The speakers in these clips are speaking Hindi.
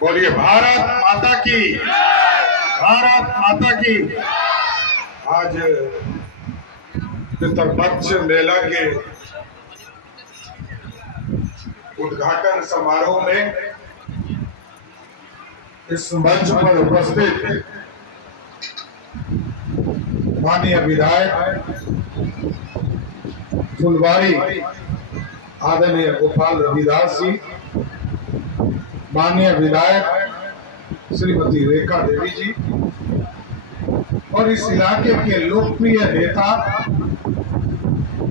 बोलिए भारत माता की, भारत माता की। आज पितरपक्ष मेला के उद्घाटन समारोह में इस मंच पर उपस्थित माननीय विधायक फुलवारी आदरणीय गोपाल रविदास जी, माननीय विधायक श्रीमती रेखा देवी जी और इस इलाके के लोकप्रिय नेता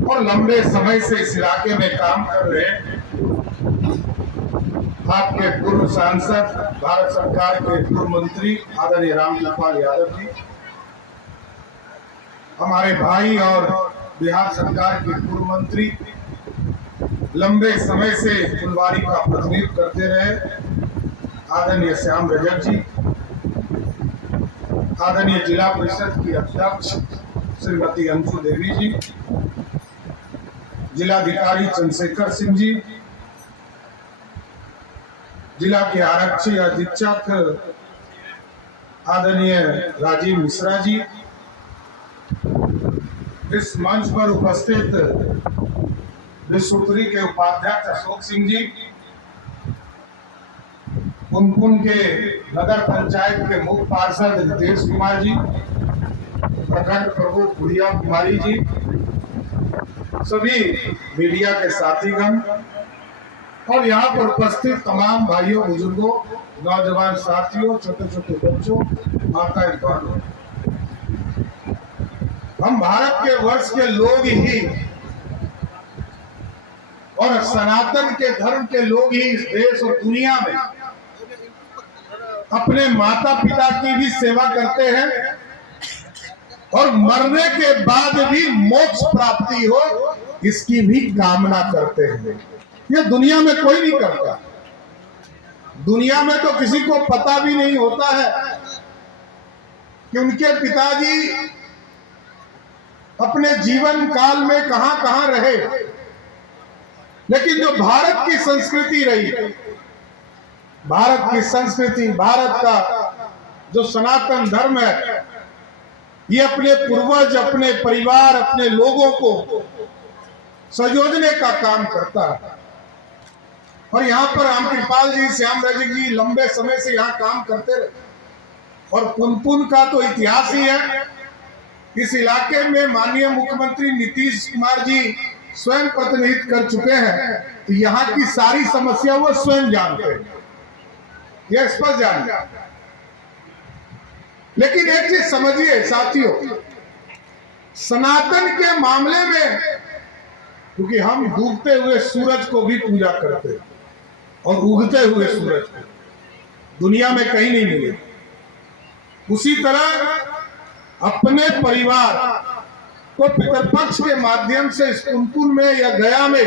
और लंबे समय से इस इलाके में काम कर रहे आपके पूर्व सांसद, भारत सरकार के पूर्व मंत्री आदरणीय रामकृपाल यादव जी, हमारे भाई और बिहार सरकार के पूर्व मंत्री, लंबे समय से फुलवारी का प्रतिनिधित्व करते रहे आदरणीय श्याम रजक जी, आदरणीय जिला परिषद की अध्यक्ष श्रीमती अंशु देवी जी, जिलाधिकारी चंद्रशेखर सिंह जी, जिला के आरक्षी अधीक्षक आदरणीय राजीव मिश्रा जी, इस मंच पर उपस्थित विश्वपुरी के उपाध्यक्ष अशोक सिंह जी, पुनपुन के नगर पंचायत के मुख्य पार्षद नितेश कुमार जी, प्रखंड प्रमुख गुड़िया कुमारी जी, सभी मीडिया के साथीगण और यहाँ पर उपस्थित तमाम भाइयों, बुजुर्गों, नौजवान साथियों, छोटे छोटे बच्चों, माताएं बहनों, हम भारत के वर्ष के लोग ही और सनातन के धर्म के लोग ही इस देश और दुनिया में अपने माता पिता की भी सेवा करते हैं और मरने के बाद भी मोक्ष प्राप्ति हो इसकी भी कामना करते हैं। ये दुनिया में कोई नहीं करता। दुनिया में तो किसी को पता भी नहीं होता है कि उनके पिताजी अपने जीवन काल में कहां कहां रहे, लेकिन जो भारत की संस्कृति रही, भारत की संस्कृति, भारत का जो सनातन धर्म है, ये अपने पूर्वज, अपने परिवार, अपने लोगों को संजोने का काम करता है। और यहाँ पर रामकृपाल जी, श्याम रजक जी लंबे समय से यहाँ काम करते रहे और पुनपुन का तो इतिहास ही है। इस इलाके में माननीय मुख्यमंत्री नीतीश कुमार जी स्वयं प्रतिनिधित्व कर चुके हैं, तो यहाँ की सारी समस्या वो स्वयं जानते हैं, यह स्पष्ट जानते हैं। लेकिन एक चीज समझिए साथियों, सनातन के मामले में, क्योंकि हम डूबते हुए सूरज को भी पूजा करते हैं और उगते हुए सूरज को दुनिया में कहीं नहीं मिले, उसी तरह अपने परिवार को पितरपक्ष के माध्यम से पुनपुन में या गया में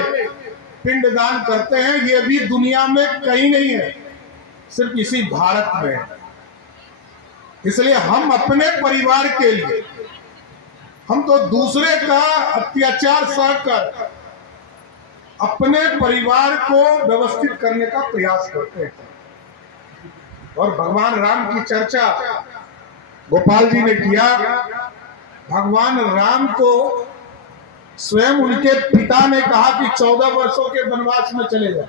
पिंडदान करते हैं। ये भी दुनिया में कहीं नहीं है, सिर्फ इसी भारत में। इसलिए हम अपने परिवार के लिए, हम तो दूसरे का अत्याचार सहकर अपने परिवार को व्यवस्थित करने का प्रयास करते हैं। और भगवान राम की चर्चा गोपाल जी ने किया। भगवान राम को स्वयं उनके पिता ने कहा कि 14 वर्षों के वनवास में चले जाए,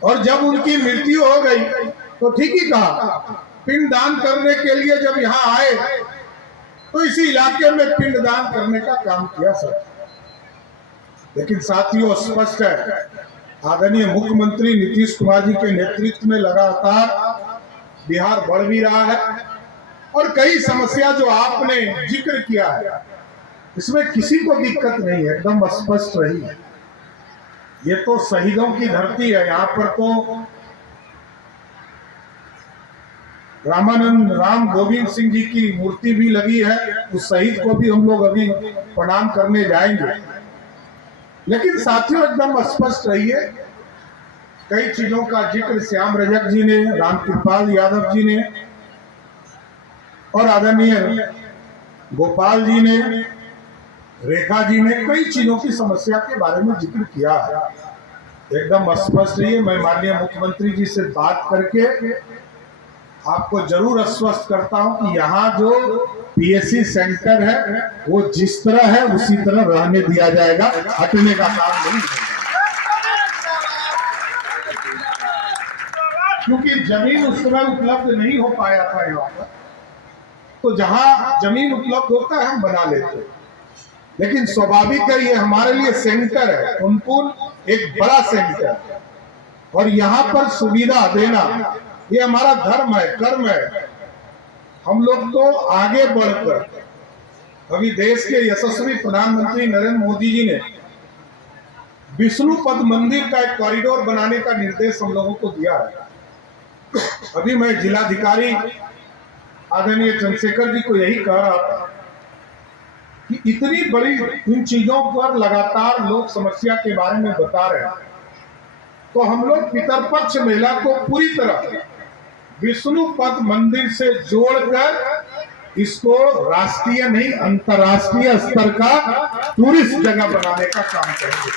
और जब उनकी मृत्यु हो गई तो ठीक ही कहा, पिंडदान करने के लिए जब यहाँ आए तो इसी इलाके में पिंडदान करने का काम किया सर। लेकिन साथियों, स्पष्ट है, आदरणीय मुख्यमंत्री नीतीश कुमार जी के नेतृत्व में लगातार बिहार बढ़ भी रहा है और कई समस्या जो आपने जिक्र किया है, इसमें किसी को दिक्कत नहीं है, एकदम स्पष्ट रही है। ये तो शहीदों की धरती है, यहाँ पर तो रामानंद राम गोविंद सिंह जी की मूर्ति भी लगी है, उस शहीद को भी हम लोग अभी प्रणाम करने जाएंगे। लेकिन साथियों, एकदम स्पष्ट रहिए, कई चीजों का जिक्र श्याम रजक जी ने, रामकृपाल यादव जी ने और आदरणीय गोपाल जी ने, रेखा जी ने कई चीजों की समस्या के बारे में जिक्र किया है। एकदम स्पष्ट रहिए। मैं माननीय मुख्यमंत्री जी से बात करके आपको जरूर आश्वस्त करता हूं कि यहाँ जो पीएससी सेंटर है वो जिस तरह है उसी तरह रहने दिया जाएगा, हटने का काम नहीं होगा। क्योंकि जमीन उस समय उपलब्ध नहीं हो पाया था यहाँ पर, तो जहां जमीन उपलब्ध होता है हम बना लेते हैं। लेकिन स्वाभाविक है, ये हमारे लिए सेंटर है, पुनपुन एक बड़ा सेंटर है और यहाँ पर सुविधा देना ये हमारा धर्म है, कर्म है। हम लोग तो आगे बढ़कर अभी देश के यशस्वी प्रधानमंत्री नरेंद्र मोदी जी ने विष्णुपद मंदिर का एक कॉरिडोर बनाने का निर्देश हम लोगों को दिया है। अभी मैं जिलाधिकारी आदरणीय चंद्रशेखर जी को यही कह रहा था कि इतनी बड़ी इन चीजों पर लगातार लोग समस्या के बारे में बता रहे हैं, तो हम लोग पितरपक्ष मेला को पूरी तरह विष्णुपद मंदिर से जोड़कर इसको राष्ट्रीय नहीं अंतर्राष्ट्रीय स्तर का टूरिस्ट जगह बनाने का काम करेंगे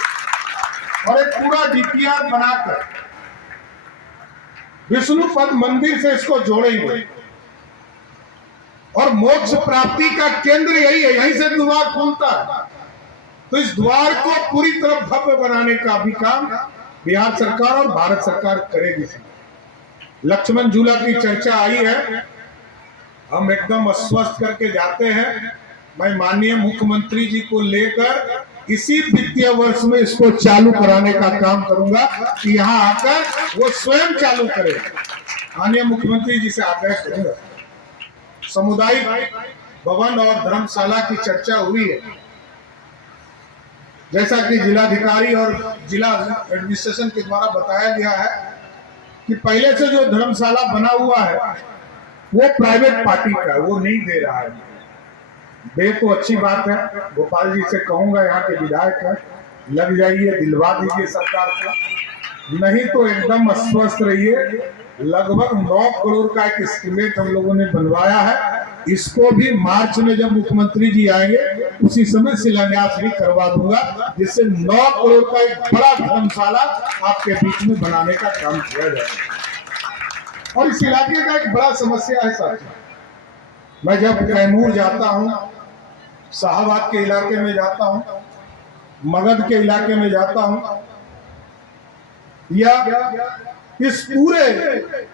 और एक पूरा डीपीआर बनाकर विष्णुपद मंदिर से इसको जोड़ेंगे। और मोक्ष प्राप्ति का केंद्र यही है, यहीं से द्वार खुलता है, तो इस द्वार को पूरी तरह भव्य बनाने का भी काम बिहार सरकार और भारत सरकार करेगी। लक्ष्मण झूला की चर्चा आई है, हम एकदम आश्वस्त करके जाते हैं। मैं माननीय मुख्यमंत्री जी को लेकर इसी वित्तीय वर्ष में इसको चालू कराने का काम करूंगा कि यहाँ आकर वो स्वयं चालू करे। माननीय मुख्यमंत्री जी से आग्रह करूंगा। सामुदायिक भवन और धर्मशाला की चर्चा हुई है, जैसा कि जिलाधिकारी और जिला एडमिनिस्ट्रेशन के द्वारा बताया गया है कि पहले से जो धर्मशाला बना हुआ है वो प्राइवेट पार्टी का है, वो नहीं दे रहा है। दे तो अच्छी बात है, गोपाल जी से कहूंगा यहाँ के विधायक है, लग जाइए, दिलवा दीजिए सरकार को, नहीं तो एकदम अस्वस्थ रहिए। लगभग 9 करोड़ का एक एस्टिमेट हम लोगों ने बनवाया है, इसको भी मार्च में जब मुख्यमंत्री जी आएंगे उसी समय शिलान्यास भी करवा दूंगा, जिससे 9 करोड़ का एक बड़ा धर्मशाला आपके बीच में बनाने का काम किया जाएगा। और इस इलाके का एक बड़ा समस्या है साथियों, मैं जब कैमूर जाता हूँ, शाहबाद के इलाके में जाता हूँ, मगध के इलाके में जाता हूँ, या इस पूरे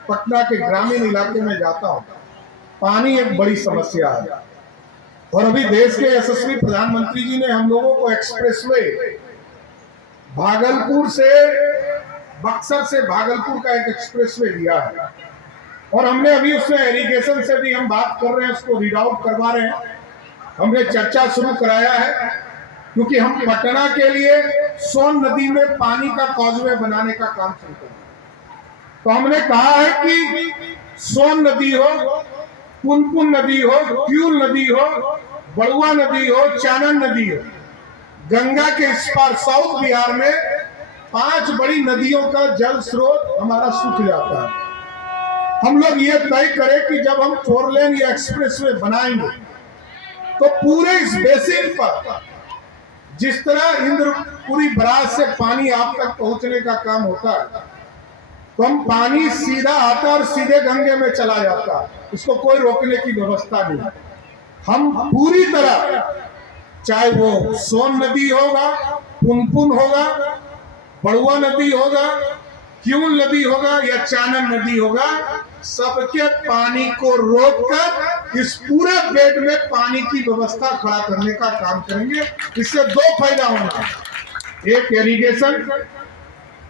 पटना के ग्रामीण इलाके में जाता हूँ, पानी एक बड़ी समस्या है। और अभी देश के यशस्वी प्रधानमंत्री जी ने हम लोगों को एक्सप्रेसवे भागलपुर से बक्सर से भागलपुर का एक एक्सप्रेसवे दिया है और हमने अभी उसमें इरिगेशन से भी हम बात कर रहे हैं, उसको रीड आउट करवा रहे हैं। हमने चर्चा शुरू कराया है क्योंकि हम पटना के लिए सोन नदी में पानी का कॉजवे बनाने का काम शुरू करें। तो हमने कहा है कि सोन नदी हो, पुनपुन नदी हो, क्यूल नदी हो, बड़ुआ नदी हो, चानन नदी हो, गंगा के इस पार साउथ बिहार में 5 बड़ी नदियों का जल स्रोत हमारा सूख जाता है। हम लोग ये तय करें कि जब हम 4 लेन या एक्सप्रेसवे बनाएंगे तो पूरे इस बेसिन पर जिस तरह इंद्रपुरी बराज से पानी आप तक पहुंचने का काम होता है, तो हम पानी सीधा आता और सीधे गंगे में चला जाता है, इसको कोई रोकने की व्यवस्था नहीं। हम पूरी तरह, चाहे वो सोन नदी होगा, पुनपुन होगा, बड़ुआ नदी होगा, क्यूल नदी होगा या चानन नदी होगा, सबके पानी को रोककर इस पूरे बेड में पानी की व्यवस्था खड़ा करने का काम करेंगे। इससे 2 फायदा होगा, एक इरिगेशन,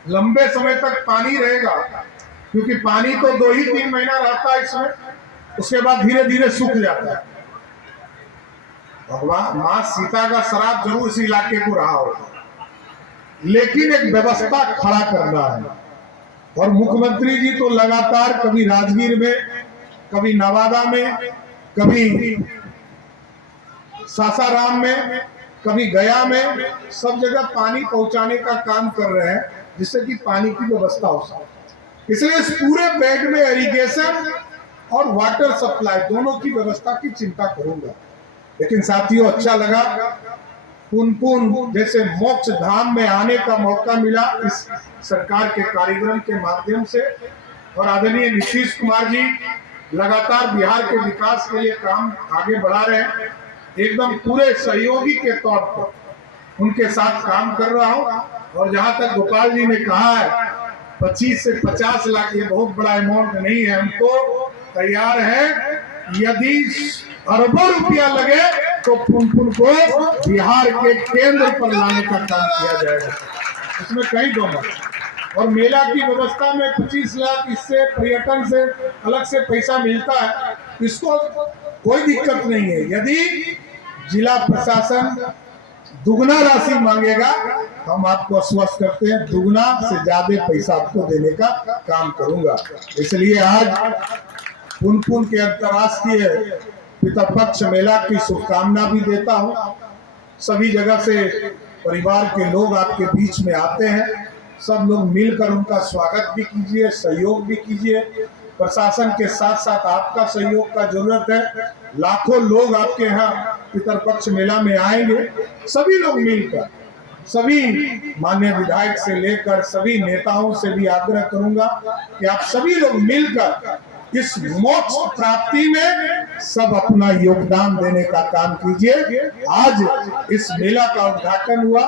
लंबे समय तक पानी रहेगा क्योंकि पानी तो 2 ही 3 महीना रहता है इसमें, उसके बाद धीरे धीरे सूख जाता है। भगवान मां सीता का श्राप जरूर इस इलाके को रहा होगा, लेकिन एक व्यवस्था खड़ा करना है। और मुख्यमंत्री जी तो लगातार कभी राजगीर में, कभी नवादा में, कभी सासाराम में, कभी गया में, सब जगह पानी पहुंचाने का काम कर रहे हैं जिससे कि पानी की व्यवस्था हो सके। इसलिए इस पूरे बेड में इरिगेशन और वाटर सप्लाई दोनों की व्यवस्था की चिंता करूंगा। लेकिन साथियों, अच्छा लगा पुनपुन जैसे मोक्ष धाम में आने का मौका मिला इस सरकार के कार्यक्रम के माध्यम से। और आदरणीय नीतीश कुमार जी लगातार बिहार के विकास के लिए काम आगे बढ़ा रहे हैं। एकदम पूरे सहयोगी के तौर पर उनके साथ काम कर रहा हूं। और जहां तक गोपाल जी ने कहा है 25 से 50 लाख, ये बहुत बड़ा अमाउंट नहीं है, हमको तैयार है, यदि अरबों रुपया लगे तो पुनपुन को बिहार के केंद्र पर लाने का काम किया जाएगा, इसमें कहीं दो मत। और मेला की व्यवस्था में 25 लाख इससे पर्यटन से अलग से पैसा मिलता है, इसको कोई दिक्कत नहीं है। यदि जिला प्रशासन दुगना राशि मांगेगा, हम आपको आश्वस्त करते हैं दुगना से ज्यादा पैसा आपको देने का काम करूंगा। इसलिए आज पुनपुन के अंतर्राष्ट्रीय पितृपक्ष मेला की शुभकामना भी देता हूं। सभी जगह से परिवार के लोग आपके बीच में आते हैं, सब लोग मिलकर उनका स्वागत भी कीजिए, सहयोग भी कीजिए। प्रशासन के साथ साथ आपका सहयोग का जरूरत है। लाखों लोग आपके यहाँ पितृपक्ष मेला में आएंगे, सभी लोग मिलकर, सभी माननीय विधायक से लेकर सभी नेताओं से भी आग्रह करूंगा कि आप सभी लोग मिलकर इस मोक्ष प्राप्ति में सब अपना योगदान देने का काम कीजिए। आज इस मेला का उद्घाटन हुआ,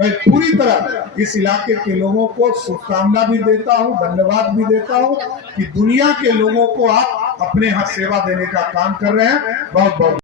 मैं पूरी तरह इस इलाके के लोगों को शुभकामना भी देता हूं, धन्यवाद भी देता हूं कि दुनिया के लोगों को आप अपने यहाँ सेवा देने का काम कर रहे हैं। बहुत बहुत